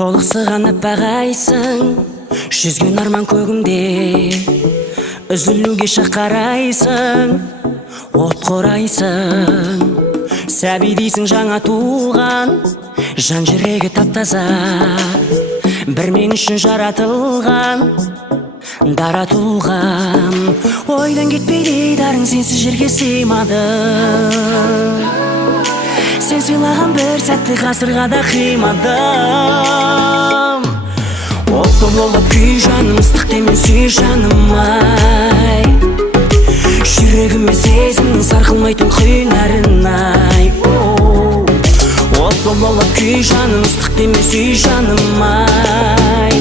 толықсыған аппақ айсың, жүзген арман көгімде, үзілуге шақарайсың, от қорайсың. Сәби дейсің жаңа туған, жан жүрегі таптаза, бір мен үшін жаратылған, дара тұлғам. Ойдан кетпейді дарың, сенсіз жерге сыймады. Сен сыйлаған бір сәтті ғасырға да қимадым. Оттым лаулап күй жаным, ыстық демен сүй жаным ай. Жүрегіме сезімнің сарқылмайтын құйнарын ай. Оттым лаулап күй жаным, ыстық демен сүй жаным ай.